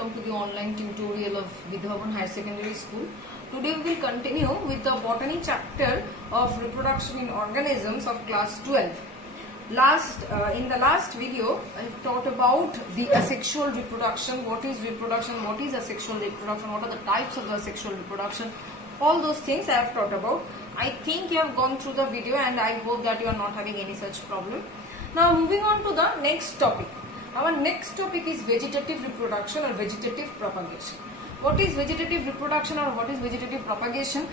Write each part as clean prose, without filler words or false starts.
welcome to the online tutorial of Vidyavan Higher Secondary School. Today we will continue with the botany chapter of reproduction in organisms of class 12. In the last video, I taught about the asexual reproduction. What is reproduction? What is asexual reproduction? What are the types of the asexual reproduction? All those things I have taught about. I think you have gone through the video and I hope that you are not having any such problem. Now moving on to the next topic. Our next topic is vegetative reproduction or vegetative propagation. What is vegetative reproduction or what is vegetative propagation?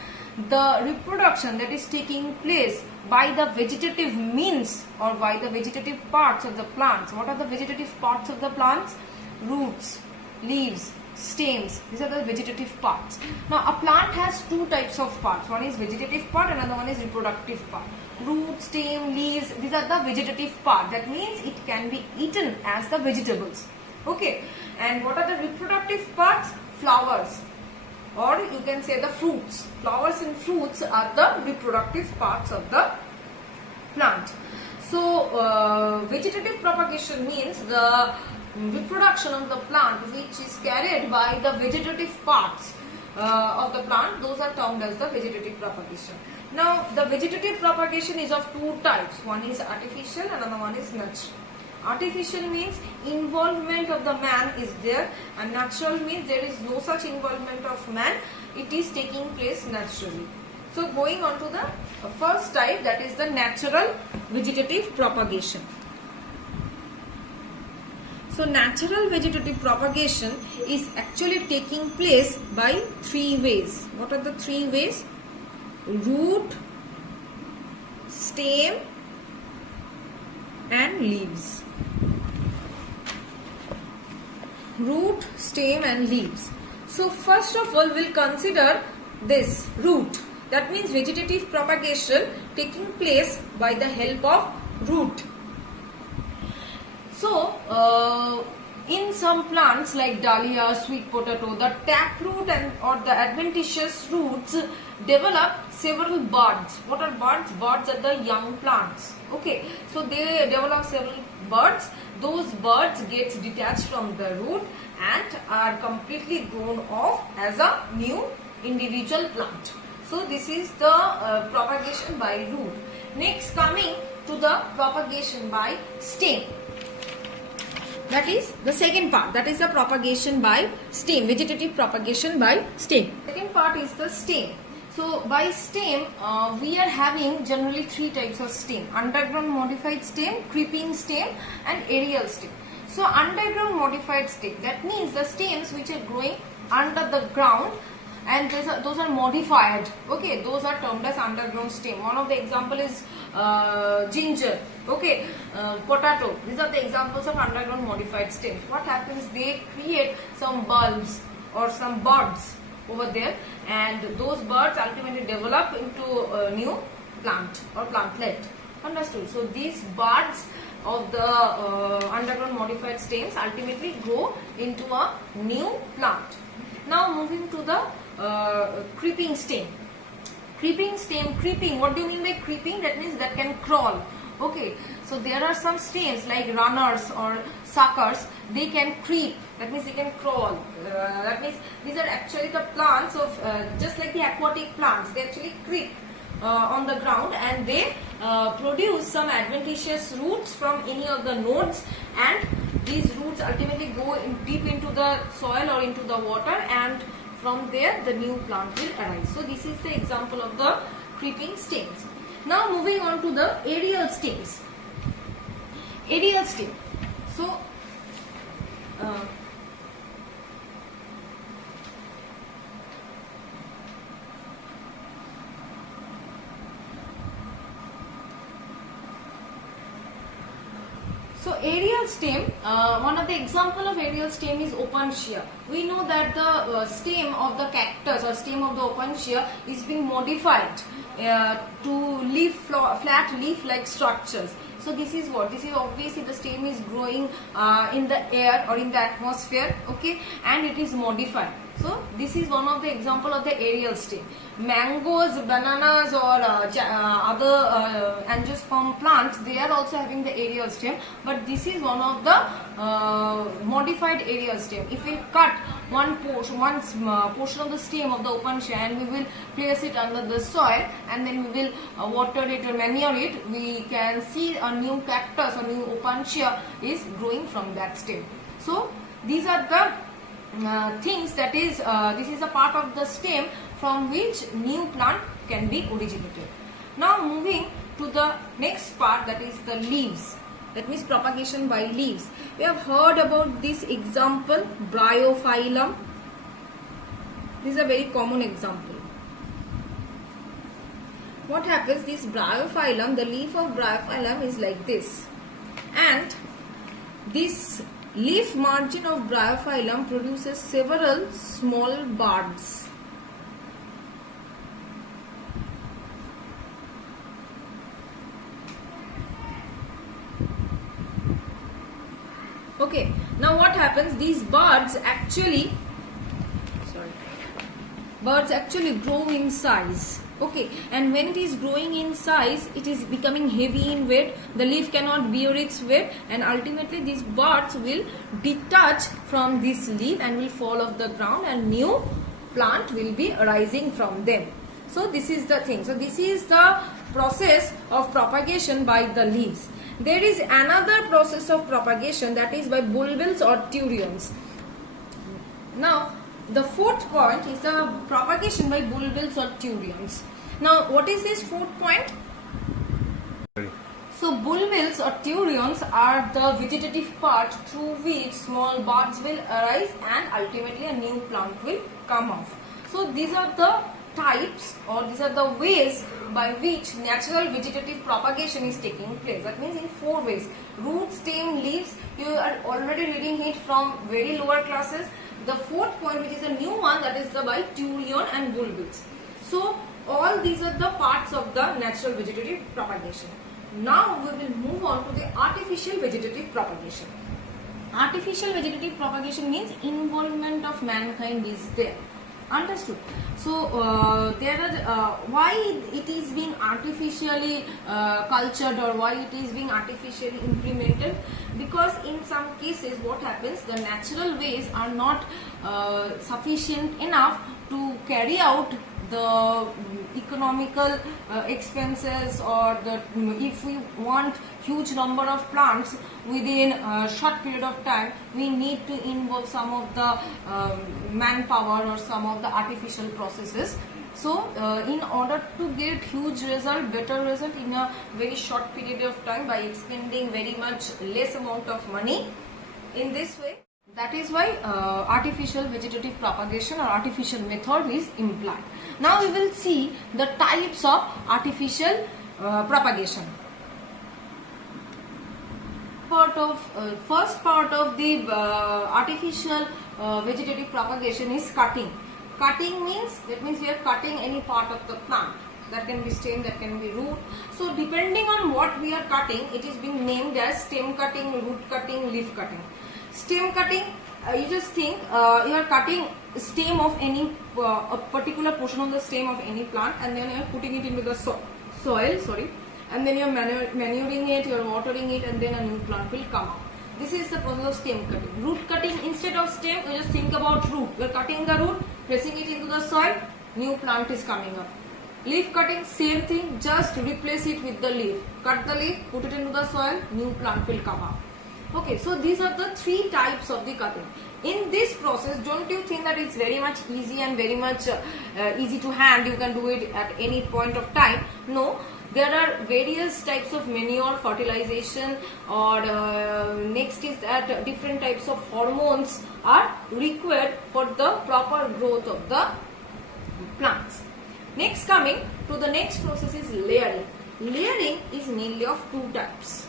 The reproduction that is taking place by the vegetative means or by the vegetative parts of the plants. What are the vegetative parts of the plants? Roots, leaves, stems. These are the vegetative parts. Now a plant has two types of parts. One is vegetative part, another one is reproductive part. Root, stem, leaves, these are the vegetative part. That means it can be eaten as the vegetables. Okay. And what are the reproductive parts? Flowers, or you can say the fruits. Flowers and fruits are the reproductive parts of the plant. So vegetative propagation means the reproduction of the plant which is carried by the vegetative parts of the plant. Those are termed as the vegetative propagation. Now the vegetative propagation is of two types. One is artificial, another one is natural. Artificial means involvement of the man is there, and natural means there is no such involvement of man. It is taking place naturally. So going on to the first type, that is the natural vegetative propagation. So natural vegetative propagation is actually taking place by three ways. What are the three ways? Root, stem and leaves. Root, stem and leaves. So first of all we'll consider this root. That means vegetative propagation taking place by the help of root. So in some plants like dahlia, sweet potato, the taproot or the adventitious roots develop several buds. What are buds? Buds are the young plants. Okay, so they develop several buds. Those buds get detached from the root and are completely grown off as a new individual plant. So this is the propagation by root. Next, coming to the propagation by stem. That is the second part. That is the propagation by stem. Vegetative propagation by stem. Second part is the stem. So by stem, we are having generally three types of stem: underground modified stem, creeping stem and aerial stem. So underground modified stem, that means the stems which are growing under the ground and those are modified. Okay, those are termed as underground stem. One of the example is ginger, okay, potato. These are the examples of underground modified stems. What happens? They create some bulbs or some buds over there, and those buds ultimately develop into a new plant or plantlet. Understood? So these buds of the underground modified stems ultimately grow into a new plant. Now moving to the creeping stem. Creeping stem, creeping. What do you mean by creeping? That means that can crawl. Okay, so there are some stems like runners or suckers. They can creep. That means they can crawl. That means these are actually the plants of just like the aquatic plants. They actually creep on the ground and they produce some adventitious roots from any of the nodes, and these roots ultimately go deep into the soil or into the water, and from there the new plant will arise. So this is the example of the creeping stems. Now moving on to the aerial stems. Aerial stem. So aerial stem, one of the example of aerial stem is Opuntia. We know that the stem of the cactus or stem of the Opuntia is being modified to flat leaf-like structures. So this is what? This is obviously the stem is growing in the air or in the atmosphere, okay, and it is modified. So this is one of the example of the aerial stem. Mangoes, bananas, or other angiosperm plants, they are also having the aerial stem, but this is one of the modified aerial stem. If we cut one portion of the stem of the opuntia and we will place it under the soil and then we will water it or manure it, we can see a new cactus or new opuntia is growing from that stem. So these are the things that is this is a part of the stem from which new plant can be originated. Now moving to the next part, that is the leaves. That means propagation by leaves. We have heard about this example, bryophyllum. This is a very common example. What happens, this bryophyllum, the leaf of bryophyllum is like this, and this leaf margin of bryophyllum produces several small buds. Okay, now what happens, these buds actually grow in size. Okay, and when it is growing in size, it is becoming heavy in weight. The leaf cannot bear its weight, and ultimately these buds will detach from this leaf and will fall off the ground, and new plant will be arising from them. So this is the thing. So this is the process of propagation by the leaves. There is another process of propagation, that is by bulbils or turions. Now the fourth point is the propagation by bulbils or turions. Now what is this fourth point? So bulbils or turions are the vegetative part through which small buds will arise and ultimately a new plant will come off. So these are the types, or these are the ways by which natural vegetative propagation is taking place. That means in 4 ways: root, stem, leaves. You are already reading it from very lower classes. The fourth point, which is a new one, that is the by turion and bulbils. So all these are the parts of the natural vegetative propagation. Now we will move on to the artificial vegetative propagation. Artificial vegetative propagation means involvement of mankind is there. Understood? So there are why it is being artificially cultured, or why it is being artificially implemented, because in some cases what happens, the natural ways are not sufficient enough to carry out the economical expenses, or the if we want huge number of plants within a short period of time, we need to involve some of the manpower or some of the artificial processes. So in order to get huge result, better result in a very short period of time by expending very much less amount of money, in this way, that is why artificial vegetative propagation or artificial method is implied. Now we will see the types of artificial propagation. First part of the artificial vegetative propagation is cutting. Cutting means, that means we are cutting any part of the plant. That can be stem, that can be root. So depending on what we are cutting, it is being named as stem cutting, root cutting, leaf cutting. Stem cutting, you just think you are cutting stem of any a particular portion of the stem of any plant, and then you are putting it into the soil, and then you are manuring it, you are watering it, and then a new plant will come out. This is the process of stem cutting. Root cutting, instead of stem, you just think about root. You are cutting the root, pressing it into the soil, new plant is coming up. Leaf cutting, same thing, just replace it with the leaf. Cut the leaf, put it into the soil, new plant will come up. Okay, so these are the 3 types of the cutting. In this process, don't you think that it's very much easy and very much easy to hand? You can do it at any point of time. No, there are various types of manure, fertilization, or next is that different types of hormones are required for the proper growth of the plants. Next, coming to the next process is layering. Layering is mainly of 2 types.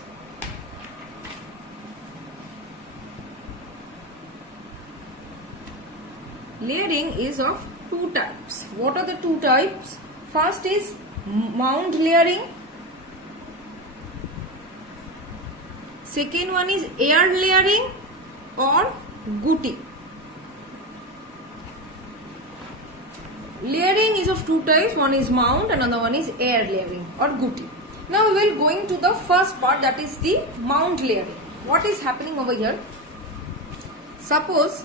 Layering is of 2 types. What are the 2 types? First is mound layering. Second one is air layering or gutting. layering is of two types. One is mound, another one is air layering or gutti. Now we will going to the first part, that is the mound layering. What is happening over here? Suppose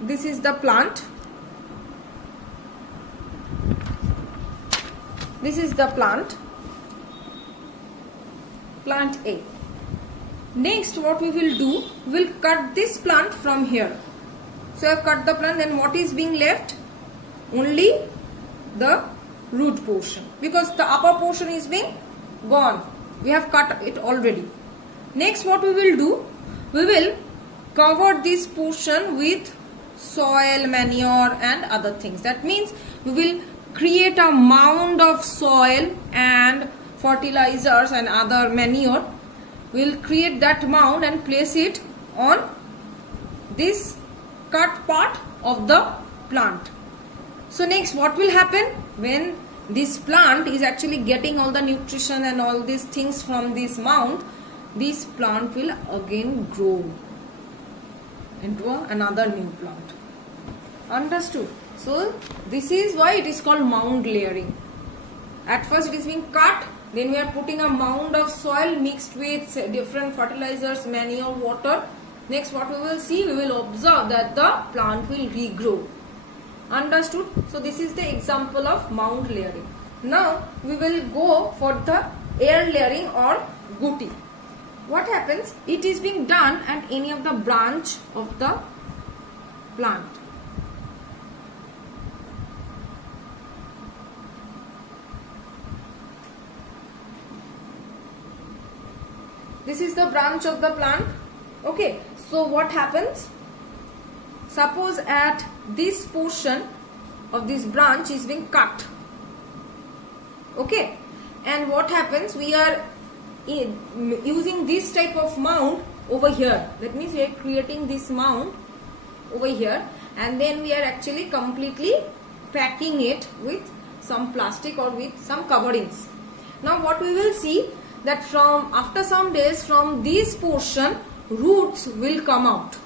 this is the plant. This is the plant A. Next, what we will do, we will cut this plant from here. So I have cut the plant, then what is being left? Only the root portion, because the upper portion is being gone. We have cut it already. Next, what we will do, we will cover this portion with soil, manure and other things. That means we will create a mound of soil and fertilizers and other manure. We will create that mound and place it on this cut part of the plant. So next, what will happen when this plant is actually getting all the nutrition and all these things from this mound? This plant will again grow into another new plant. Understood? So this is why it is called mound layering. At first it is being cut, then we are putting a mound of soil mixed with different fertilizers, manure, water. Next, what we will see, we will observe that the plant will regrow. Understood? So this is the example of mound layering. Now we will go for the air layering or gutti. What happens? It is being done at any of the branch of the plant. This is the branch of the plant. Okay, so what happens? Suppose at this portion of this branch is being cut. Okay, and what happens? We are using this type of mound over here. That means we are creating this mound over here, and then we are actually completely packing it with some plastic or with some coverings. Now what we will see, that from after some days from this portion roots will come out.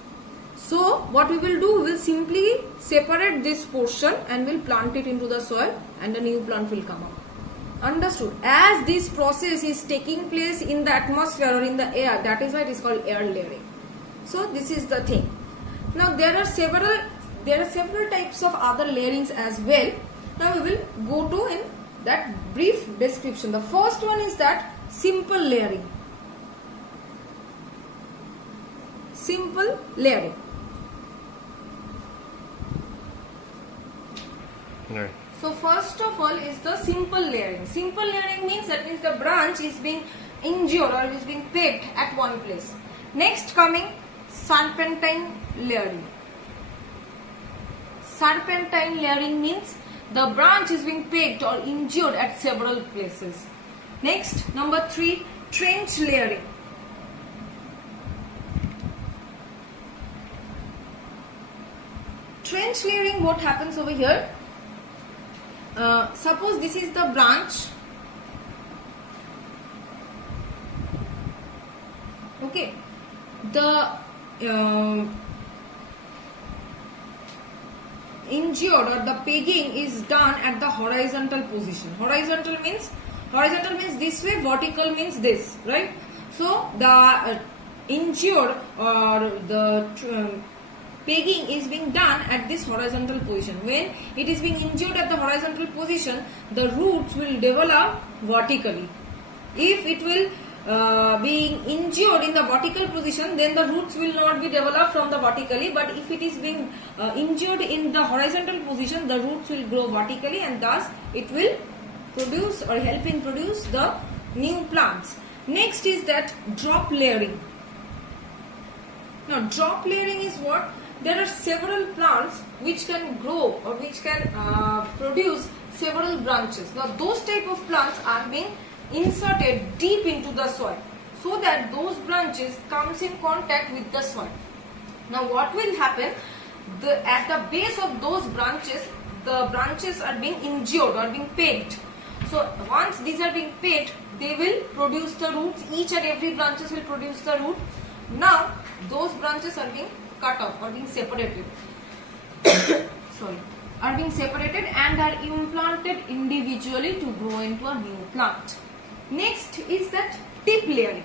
So what we will do, we will simply separate this portion and will plant it into the soil and a new plant will come out. Understood? As this process is taking place in the atmosphere or in the air, that is why it is called air layering. So this is the thing. Now there are several types of other layerings as well. Now we will go to in that brief description. The first one is that simple layering. Simple layering. Right. So first of all is the simple layering. Simple layering means that means the branch is being injured or is being pegged at one place. Next coming serpentine layering. Serpentine layering means the branch is being pegged or injured at several places. Next, number 3, trench layering. Trench layering, what happens over here? Suppose this is the branch. Okay, the injured or the pegging is done at the horizontal position. Horizontal means this way, vertical means this, right? So the injured or the pegging is being done at this horizontal position. When it is being injured at the horizontal position, the roots will develop vertically. If it will being injured in the vertical position, then the roots will not be developed from the vertically, but if it is being injured in the horizontal position, the roots will grow vertically and thus it will produce or help in produce the new plants. Next is that drop layering. Now drop layering is what? There are several plants which can grow or which can produce several branches. Now those type of plants are being inserted deep into the soil so that those branches comes in contact with the soil. Now what will happen? At the base of those branches, the branches are being injured or being pegged. So once these are being pegged, they will produce the roots. Each and every branches will produce the root. Now those branches are being cut off or being separated. Sorry, are being separated and are implanted individually to grow into a new plant. Next is that tip layering.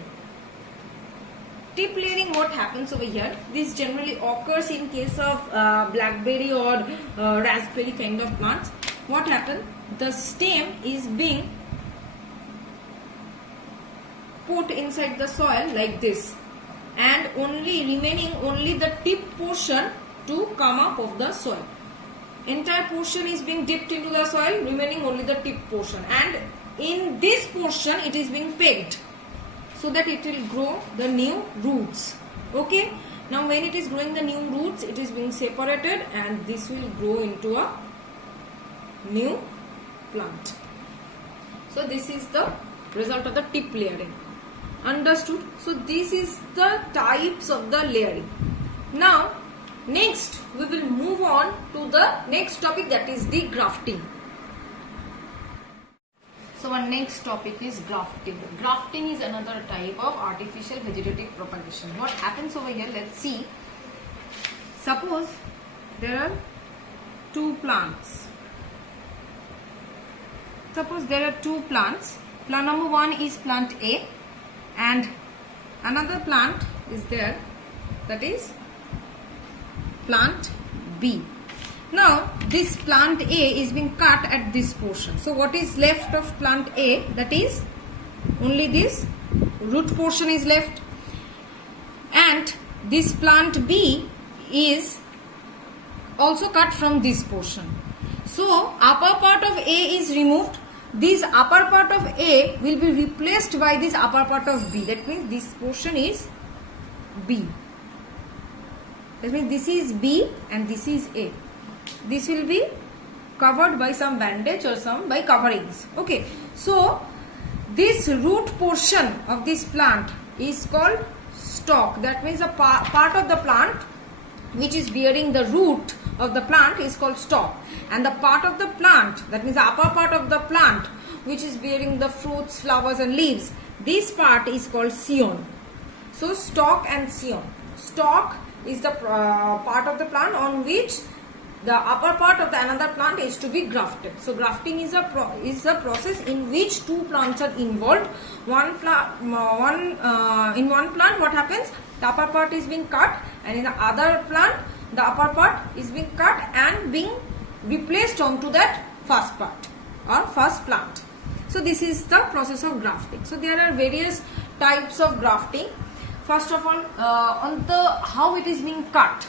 Tip layering, what happens over here? This generally occurs in case of blackberry or raspberry kind of plants. What happens? The stem is being put inside the soil like this, and remaining only the tip portion to come up of the soil. Entire portion is being dipped into the soil, remaining only the tip portion, and in this portion it is being pegged so that it will grow the new roots. Okay, now when it is growing the new roots, it is being separated and this will grow into a new plant. So this is the result of the tip layering. Understood? So this is the types of the layering. Now next we will move on to the next topic, that is the grafting. So our next topic is grafting. Grafting is another type of artificial vegetative propagation. What happens over here? Let's see. Suppose there are two plants. Suppose there are two plants. Plant number one is plant A, and another plant is there, that is plant B. Now this plant A is being cut at this portion. So what is left of plant A? That is only this root portion is left, and this plant B is also cut from this portion. So upper part of A is removed. This upper part of A will be replaced by this upper part of B. That means this portion is B. That means this is B and this is A. This will be covered by some bandage or some by coverings. Okay. So this root portion of this plant is called stalk. That means a part of the plant which is bearing the root of the plant is called stalk, and the part of the plant, that means the upper part of the plant which is bearing the fruits, flowers and leaves, this part is called scion. So stalk and scion. Stalk is the part of the plant on which the upper part of the another plant is to be grafted. So grafting is a process in which two plants are involved. In one plant what happens? The upper part is being cut, and in the other plant the upper part is being cut and being replaced onto that first part or first plant. So this is the process of grafting. So there are various types of grafting. First of all, on the how it is being cut.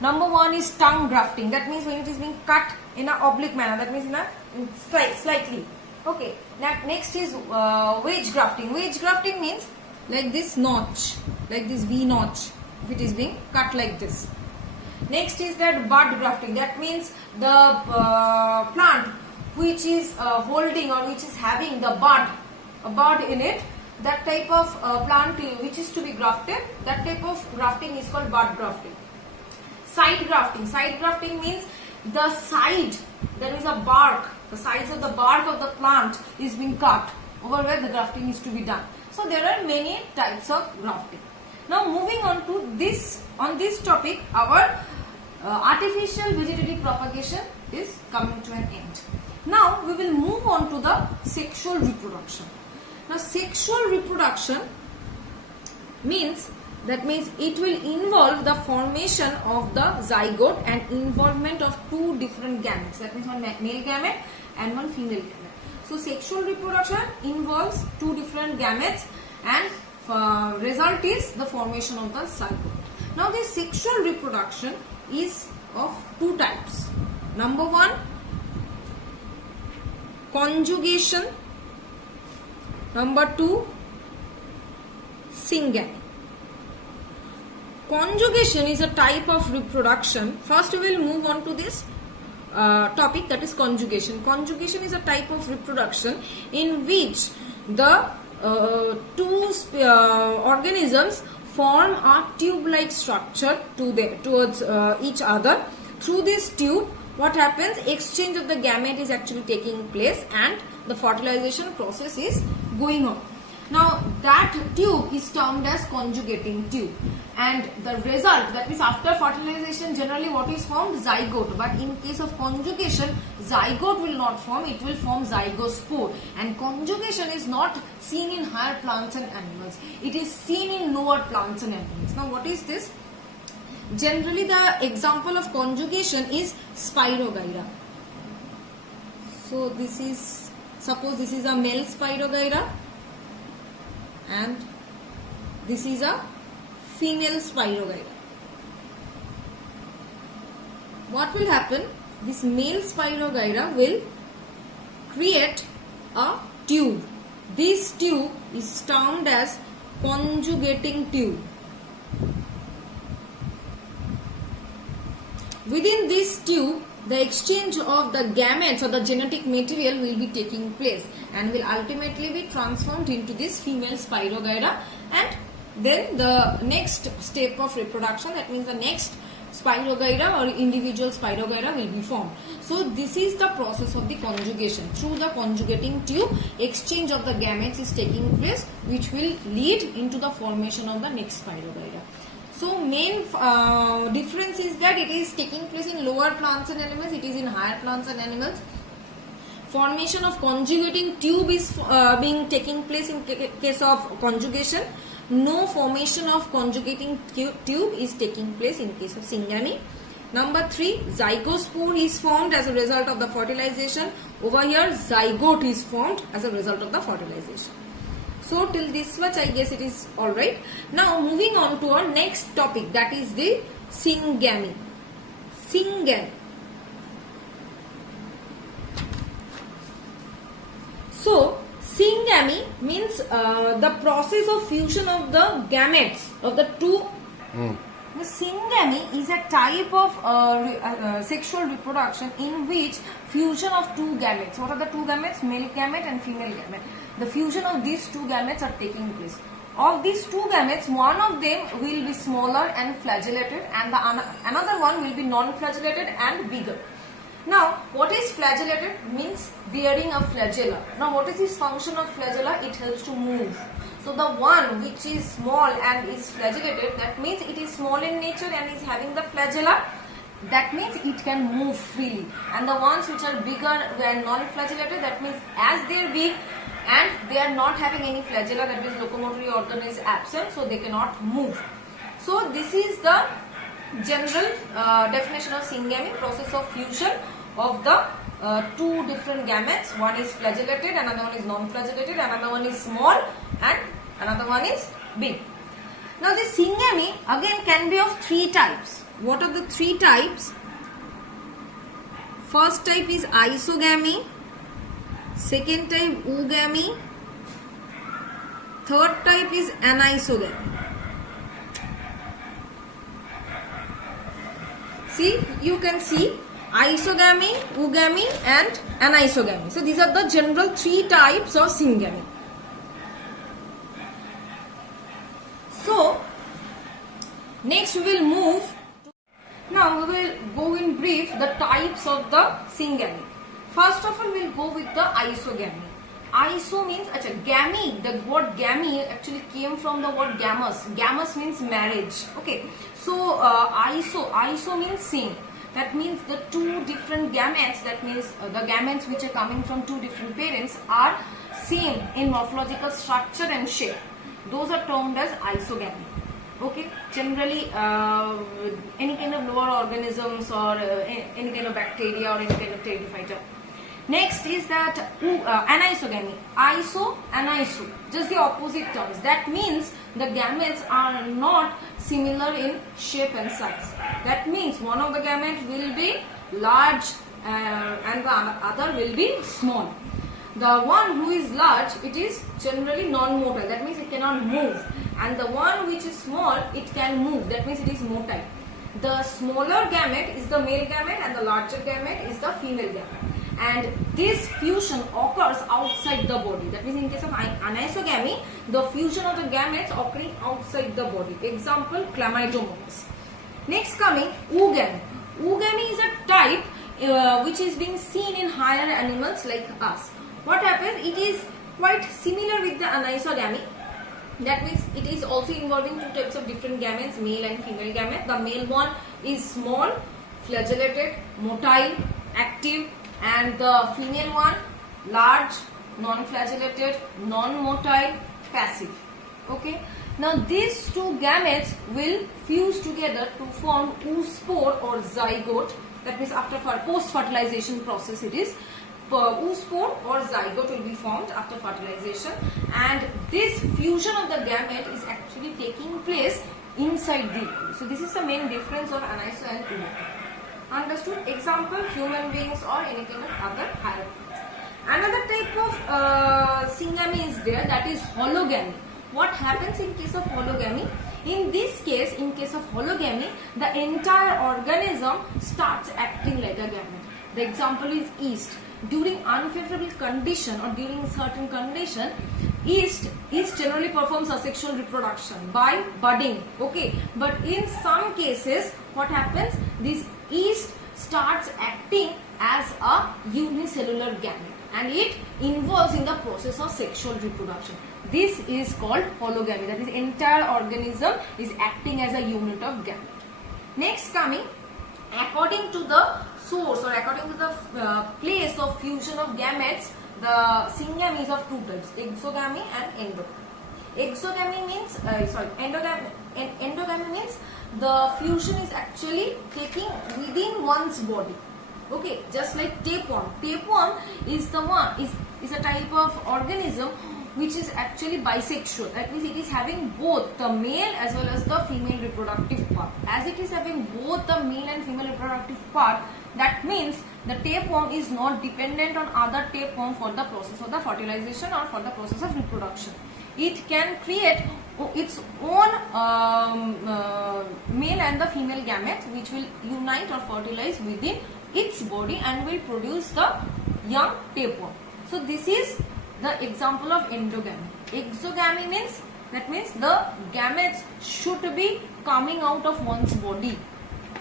Number one is tongue grafting. That means when it is being cut in an oblique manner. That means in a slightly. Okay. Next is wedge grafting. Wedge grafting means like this notch, like this V notch. If it is being cut like this. Next is that bud grafting. That means the plant which is holding or which is having the bud in it. That type of plant which is to be grafted. That type of grafting is called bud grafting. Side grafting. Side grafting means the side, there is a bark, the sides of the bark of the plant is being cut over where the grafting is to be done. So there are many types of grafting. Now moving on to this, on this topic, our artificial vegetative propagation is coming to an end. Now we will move on to the sexual reproduction. Now sexual reproduction means, that means it will involve the formation of the zygote and involvement of two different gametes. That means one male gamete and one female gamete. So sexual reproduction involves two different gametes, and result is the formation of the zygote. Now this sexual reproduction is of two types. Number one, conjugation. Number two, syngamy. Conjugation is a type of reproduction. First we will move on to this topic, that is conjugation. Conjugation is a type of reproduction in which the two organisms form a tube-like structure towards each other. Through this tube, what happens? Exchange of the gamete is actually taking place and the fertilization process is going on. Now that tube is termed as conjugating tube, and the result, that means after fertilization generally what is formed? Zygote. But in case of conjugation, zygote will not form, it will form zygospore. And conjugation is not seen in higher plants and animals, it is seen in lower plants and animals. Now what is this? Generally the example of conjugation is Spirogyra. So this is, suppose this is a male Spirogyra and this is a female Spirogyra. What will happen? This male Spirogyra will create a tube. This tube is termed as conjugating tube. Within this tube, the exchange of the gametes or the genetic material will be taking place and will ultimately be transformed into this female Spirogyra, and then the next step of reproduction, that means the next Spirogyra or individual Spirogyra will be formed. So this is the process of the conjugation. Through the conjugating tube, exchange of the gametes is taking place, which will lead into the formation of the next Spirogyra. So main difference is that it is taking place in lower plants and animals, it is in higher plants and animals. Formation of conjugating tube is taking place in case of conjugation. No formation of conjugating tube is taking place in case of syngamy. Number 3, zygospore is formed as a result of the fertilization. Over here, zygote is formed as a result of the fertilization. So till this much I guess it is alright. Now moving on to our next topic, that is the syngamy. Syngamy. So syngamy means the process of fusion of the gametes of the two. The syngamy is a type of sexual reproduction in which fusion of two gametes. What are the two gametes? Male gamete and female gamete. The fusion of these two gametes are taking place. Of these two gametes, one of them will be smaller and flagellated, and the another one will be non-flagellated and bigger. Now, what is flagellated? Means bearing a flagella. Now, what is this function of flagella? It helps to move. So, the one which is small and is flagellated, that means it is small in nature and is having the flagella. That means it can move freely. And the ones which are bigger and non-flagellated, that means as they are big and they are not having any flagella, that means locomotory organ is absent, so they cannot move. So, this is the general definition of syngamy, process of fusion of the two different gametes. One is flagellated, another one is non-flagellated, another one is small and another one is big. Now this syngamy again can be of 3 types. What are the 3 types? First type is isogamy, second type oogamy, third type is anisogamy. See, you can see isogamy, oogamy and anisogamy. So these are the general 3 types of syngamy. So next we will move. Now we will go in brief the types of the syngamy. First of all, we will go with the isogamy. Iso means, gamy, the word gamy actually came from the word gammus. Gammus means marriage. Okay, so iso means same. That means the two different gametes, that means the gametes which are coming from two different parents are same in morphological structure and shape. Those are termed as isogamy. Okay, generally any kind of lower organisms or any kind of bacteria or any kind of pteridophyta. Next is that anisogamy. Iso, aniso, just the opposite terms. That means the gametes are not similar in shape and size. That means one of the gametes will be large and the other will be small. The one who is large, it is generally non-motile. That means it cannot move. And the one which is small, it can move. That means it is motile. The smaller gamete is the male gamete and the larger gamete is the female gamete. And this fusion occurs outside the body. That means in case of anisogamy, the fusion of the gametes occurring outside the body. Example, chlamydomonas. Next coming, oogamy. Oogamy is a type which is being seen in higher animals like us. What happens? It is Quite similar with the anisogamy. That means it is also involving two types of different gametes, male and female gamete. The male one is small, flagellated, motile, active, and the female one large, non-flagellated, non-motile, passive. Okay. Now these two gametes will fuse together to form oospore or zygote. That means after post-fertilization process it is. Oospore or zygote will be formed after fertilization, and this fusion of the gamete is actually taking place inside the body. So this is the main difference of aniso and oovo. Understood? Example, human beings or any kind of other higher plants. Another type of syngamy is there, that is hologamy. What happens in case of hologamy? In this case, in case of hologamy, the entire organism starts acting like a gamete. The example is yeast. During unfavorable condition or during certain condition, yeast generally performs asexual reproduction by budding. Okay, but in some cases, what happens? This yeast starts acting as a unicellular gamete, and it involves in the process of sexual reproduction. This is called hologamy. That is, entire organism is acting as a unit of gamete. Next coming, according to the source or according to the place of fusion of gametes, the syngamy is of two types, exogamy and endogamy. Exogamy means, endogamy means the fusion is actually taking within one's body. Okay, just like tapeworm. Tapeworm is a type of organism which is actually bisexual. That means it is having both the male as well as the female reproductive part. As it is having both the male and female reproductive part, that means the tapeworm is not dependent on other tapeworm for the process of the fertilization or for the process of reproduction. It can create its own male and the female gametes which will unite or fertilize within its body and will produce the young tapeworm. So this is the example of endogamy. Exogamy means, that means the gametes should be coming out of one's body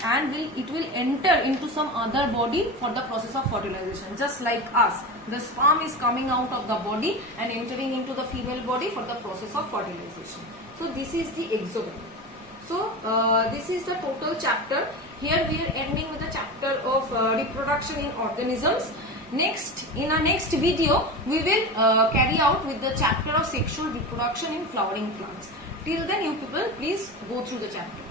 and it will enter into some other body for the process of fertilization. Just like us, the sperm is coming out of the body and entering into the female body for the process of fertilization. So this is the exogamy. So this is the total chapter. Here we are ending with the chapter of reproduction in organisms. Next, in our next video, we will carry out with the chapter of sexual reproduction in flowering plants. Till then, you people, please go through the chapter.